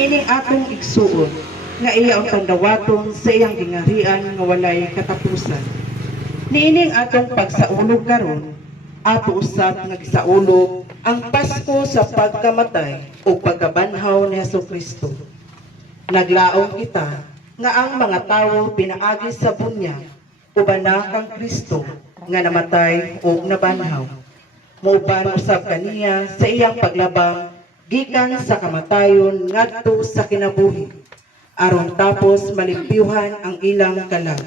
niining atong igsuon nga iya ang pandawaton sa iyang gingarian nga walay katapusan. Niining atong pagsaulog karon, ato usab nga gisaulog ang Pasko sa pagkamatay o pagkabanhaw ni Hesukristo. Naglaom kita nga ang mga tawo pinaagi sa bunyag uban na kang Kristo nga namatay o nabanhaw. Muuban usab kaniya sa iyang paglabang gikan sa kamatayon ngadto sa kinabuhi aron tapos malimpyuhan ang ilang kalag.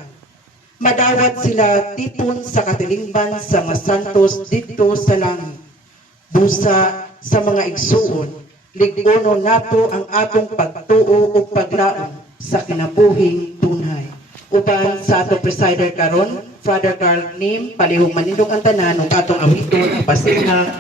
Madawat sila tipon sa katilingban sa mga santos dito sa langit. Busa sa mga igsuon, lig-uno nato ang atong pagtuo o paglaom sa kinabuhing tunay. Uban sa atong presider karon, Father Carl Nim, palihog manindong ang tanan ug atong awiton ang pasinga.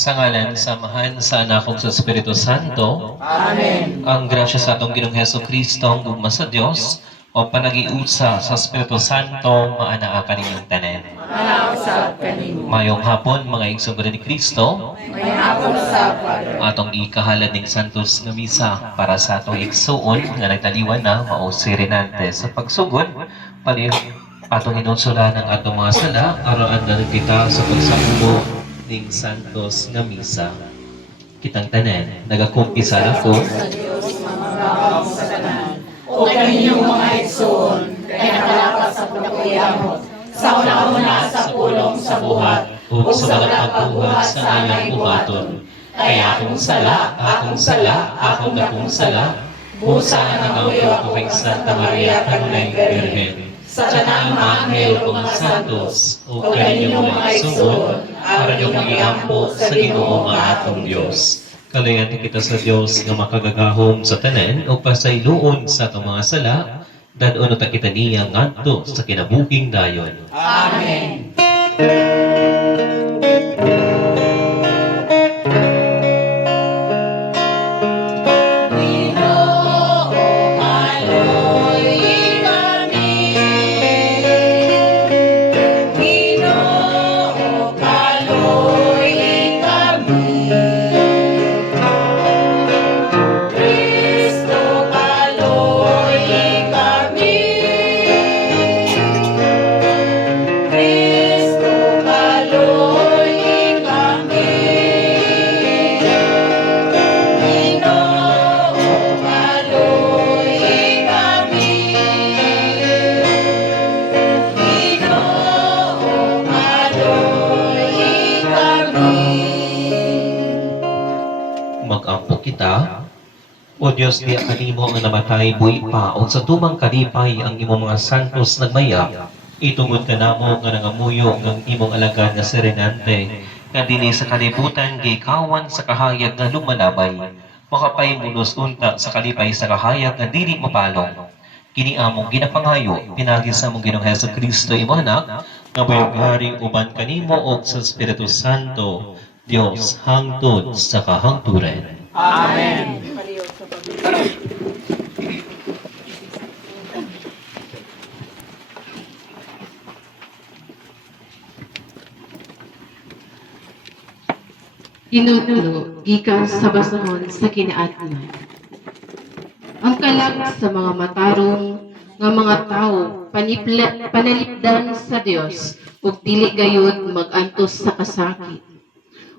Sa ngalan, samahan sa anak kong sa Espiritu Santo. Amen. Ang grasya sa atong Ginoong Hesukristo, ang gugma sa Dios, o panagiusa sa Espiritu Santo, maanaa kaninyong tanan. Manausap kanimo. Mayong hapon, mga igsoon ni Kristo, May hapon sa Father. atong ikahalad ng Santos nga Misa para sa atong igsuon nga nagtaliwan na mao sirenante sa pagsugod, pali atong hinunsulan ng atong mga sala, aroan na kita sa pagsaulog ning Santos nga Misa. Kitang tanan, nagakumpisa na ko, Sa Diyos, mamaraw sa tanan. O kaninyong mga igsoon, kaya nakalapas sa pagkakuyamot. Sa una-una sa pulong sa buhat, o sa mga pagbuhat sa ngayong buhaton. Kaya akong sala, akong sala, busa na mauyo ko kay Santa Maria Kanunay Birhen. Sa tanang mga anghel o mga santos, o kaninyong mga igsoon, para niyong mag-iampo sa Ginoo nga atong Diyos. Kalayan kita sa Diyos nga makagagahom sa tanan o pasayloon sa atong mga sala, danon ta kita niya ngadto sa kinabuhing dayon. Amen. Mag-ampo kita, o Diyos, di kanimo ang namatay buhi pa, o sa tumang kalipay ang imong mga santos nagmaya, itungod ka namo nga nangamuyo ng imong alagad na serenante, nga dini sa kalibutan gikawan sa kahayag nga lumalabay, makapay munos unta sa kalipay sa kahayag nga dili mapalong. Kini among ginapangayo, pinagi sa among Ginoong Hesukristo imo anak, nga bayogari uban kanimo og sa Espiritu Santo, Dios hangtod sa kahangturan. Amen. Tinutlo, gikan sa basahon sa kinaatman. Ang kalag sa mga matarong nga mga tao panalipdan sa Dios ug dili gayud magantos sa kasakit.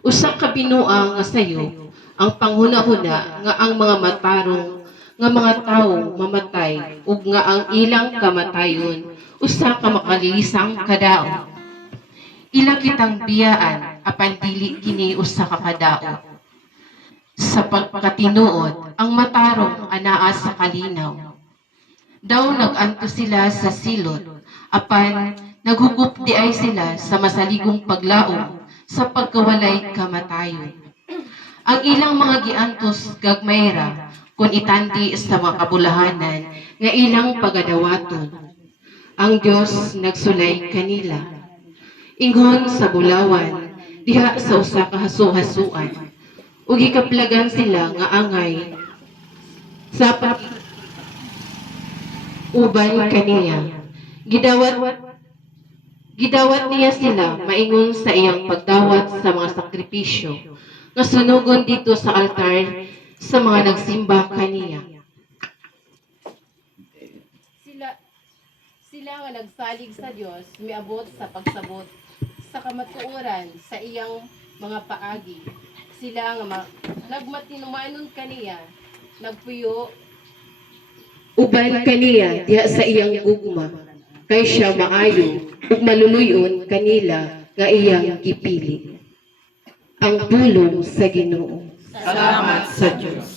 Usa ka binuang nga sayo ang panghuna-huna nga ang mga matarong nga mga tao mamatay ug nga ang ilang kamatayon usa ka makalilisang kadaot. Ila kitang biyaan apan dili kini usa ka kadaot. Sa pagkatinuod, ang matarong anaa sa kalinaw. Daw naganto sila sa silot, apan naghugup di ay sila sa masaligong paglaom sa pagkawalay kamatayon. Ang ilang mga giantos gagmayra kung itandi sa mga kabulahanan nga ilang pagadawaton. Ang Dios nagsulay kanila. Ingon sa bulawan, diha sa usa ka hasu-hasuan. Ug gikaplagan sila nga angay sa uban kaniya. Gidawat niya sila maingon sa iyang pagdawat sa mga sakripisyo nga sunugon dito sa altar sa mga nagsimba kaniya. Sila nga nagsalig sa Dios miabot sa pagsabot sa kamatuoran sa iyang mga paagi. Sila nga nagmatinumanon kaniya, nagpuyo Uban kaniya diha sa iyang gugma, kay siya maayo ug maluluyon kanila nga iyang gipili. Ang pulong sa Ginoo. Salamat sa Diyos.